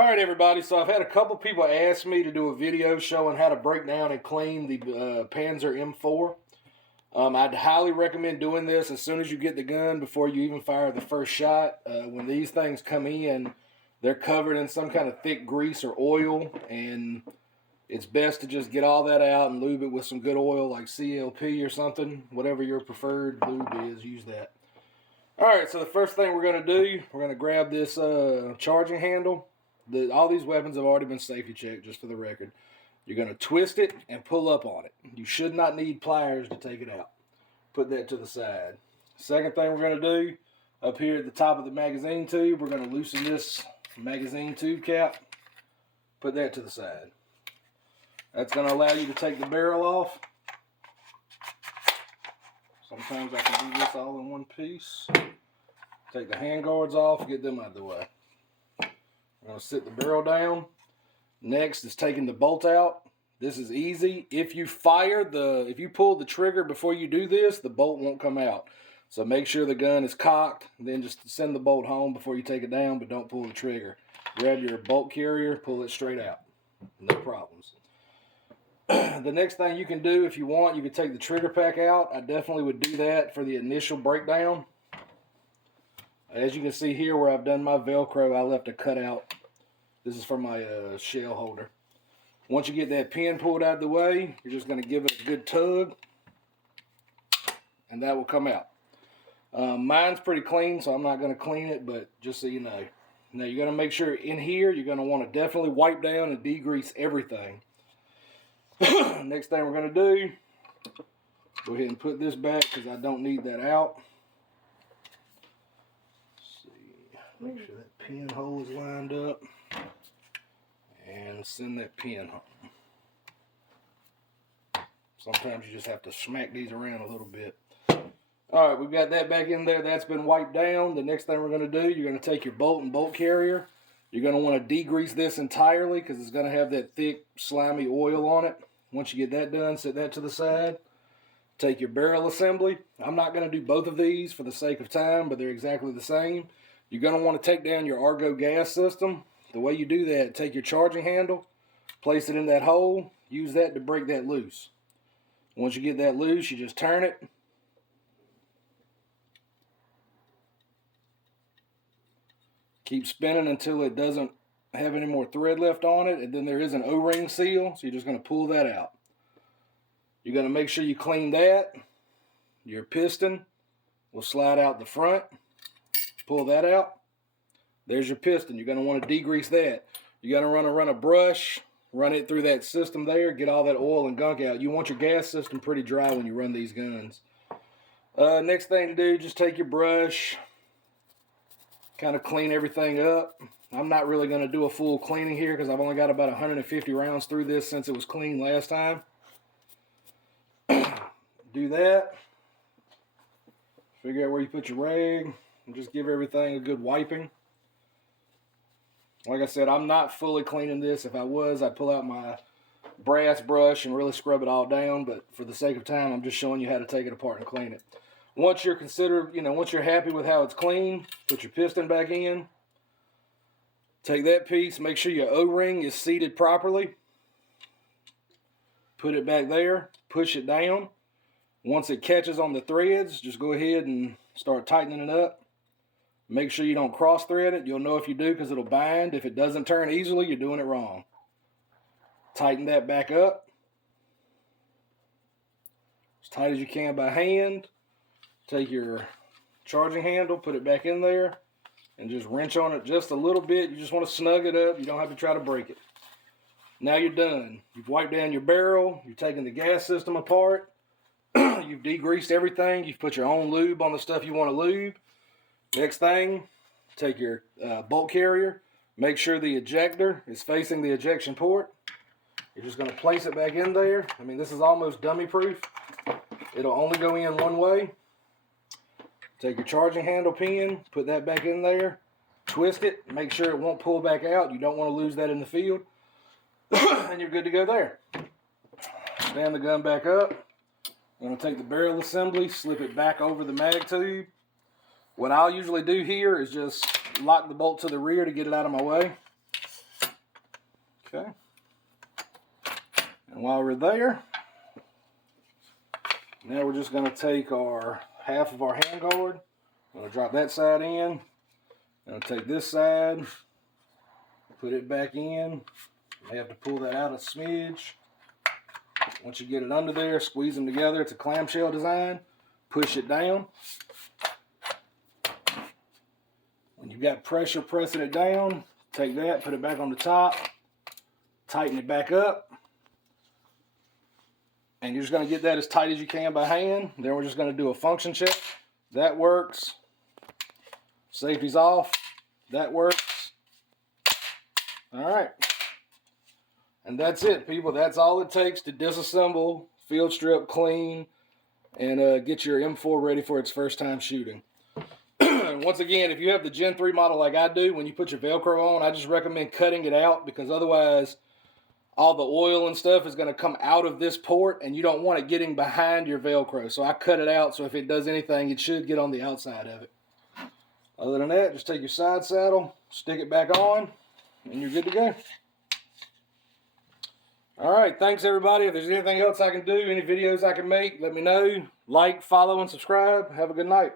All right, everybody. So I've had a couple people ask me to do a video showing how to break down and clean the Panzer M4. I'd highly recommend doing this as soon as you get the gun before you even fire the first shot. When these things come in, they're covered in some kind of thick grease or oil, and it's best to just get all that out and lube it with some good oil like CLP or something. Whatever your preferred lube is, use that. All right, so the first thing we're going to do, we're going to grab this charging handle. All these weapons have already been safety checked, just for the record. You're going to twist it and pull up on it. You should not need pliers to take it out. Put that to the side. Second thing we're going to do, up here at the top of the magazine tube, we're going to loosen this magazine tube cap. Put that to the side. That's going to allow you to take the barrel off. Sometimes I can do this all in one piece. Take the hand guards off, get them out of the way. I'm going to sit the barrel down. Next is taking the bolt out. This is easy. If you pull the trigger before you do this, the bolt won't come out. So make sure the gun is cocked, then just send the bolt home before you take it down, but don't pull the trigger. Grab your bolt carrier, pull it straight out. No problems. The next thing you can do, if you want, you can take the trigger pack out. I definitely would do that for the initial breakdown. As you can see here where I've done my Velcro, I left a cutout. This is for my shell holder. Once you get that pin pulled out of the way, you're just going to give it a good tug, and that will come out. Mine's pretty clean, so I'm not going to clean it, but just so you know. Now you're going to make sure in here, you're going to want to definitely wipe down and degrease everything. Next thing we're going to do, go ahead and put this back because I don't need that out. Make sure that pin hole is lined up and send that pin home. Sometimes you just have to smack these around a little bit. Alright, we've got that back in there. That's been wiped down. The next thing we're going to do, you're going to take your bolt and bolt carrier. You're going to want to degrease this entirely because it's going to have that thick, slimy oil on it. Once you get that done, set that to the side. Take your barrel assembly. I'm not going to do both of these for the sake of time, but they're exactly the same. You're going to want to take down your Argo gas system. The way you do that, take your charging handle, place it in that hole, use that to break that loose. Once you get that loose, you just turn it. Keep spinning until it doesn't have any more thread left on it, and then there is an O-ring seal, so you're just going to pull that out. You're going to make sure you clean that. Your piston will slide out the front. Pull that out. There's your piston. You're going to want to degrease that. You're going to run a brush, run it through that system there, get all that oil and gunk out. You want your gas system pretty dry when you run these guns. Next thing to do, just take your brush, kind of clean everything up. I'm not really going to do a full cleaning here because I've only got about 150 rounds through this since it was clean last time. Do that. Figure out where you put your rag. And just give everything a good wiping. Like I said, I'm not fully cleaning this. If I was, I'd pull out my brass brush and really scrub it all down. But for the sake of time, I'm just showing you how to take it apart and clean it. Once you're once you're happy with how it's clean, put your piston back in. Take that piece, make sure your O-ring is seated properly. Put it back there, push it down. Once it catches on the threads, just go ahead and start tightening it up. Make sure you don't cross thread it. You'll know if you do because it'll bind. If it doesn't turn easily, you're doing it wrong. Tighten that back up. As tight as you can by hand. Take your charging handle, put it back in there, and just wrench on it just a little bit. You just want to snug it up. You don't have to try to break it. Now you're done. You've wiped down your barrel. You've taken the gas system apart. You've degreased everything. You've put your own lube on the stuff you want to lube. Next thing, take your bolt carrier. Make sure the ejector is facing the ejection port. You're just going to place it back in there. I mean, this is almost dummy proof. It'll only go in one way. Take your charging handle pin, put that back in there. Twist it. Make sure it won't pull back out. You don't want to lose that in the field. And you're good to go there. Stand the gun back up. I'm going to take the barrel assembly, slip it back over the mag tube. What I'll usually do here is just lock the bolt to the rear to get it out of my way. Okay. And while we're there, now we're just going to take our half of our handguard. I'm going to drop that side in. I'm going to take this side, put it back in. You may have to pull that out a smidge. Once you get it under there, squeeze them together. It's a clamshell design. Push it down. When you've got pressure pressing it down, take that, put it back on the top, tighten it back up. And you're just going to get that as tight as you can by hand. Then we're just going to do a function check. That works. Safety's off. That works. All right. And that's it, people. That's all it takes to disassemble, field strip, clean, and get your M4 ready for its first time shooting. And once again, if you have the Gen 3 model like I do, when you put your Velcro on, I just recommend cutting it out, because otherwise all the oil and stuff is going to come out of this port, and you don't want it getting behind your Velcro. So I cut it out, so if it does anything, it should get on the outside of it. Other than that, just take your side saddle, stick it back on, and you're good to go. All right, thanks everybody. If there's anything else I can do, any videos I can make, let me know. Like, follow, and subscribe. Have a good night.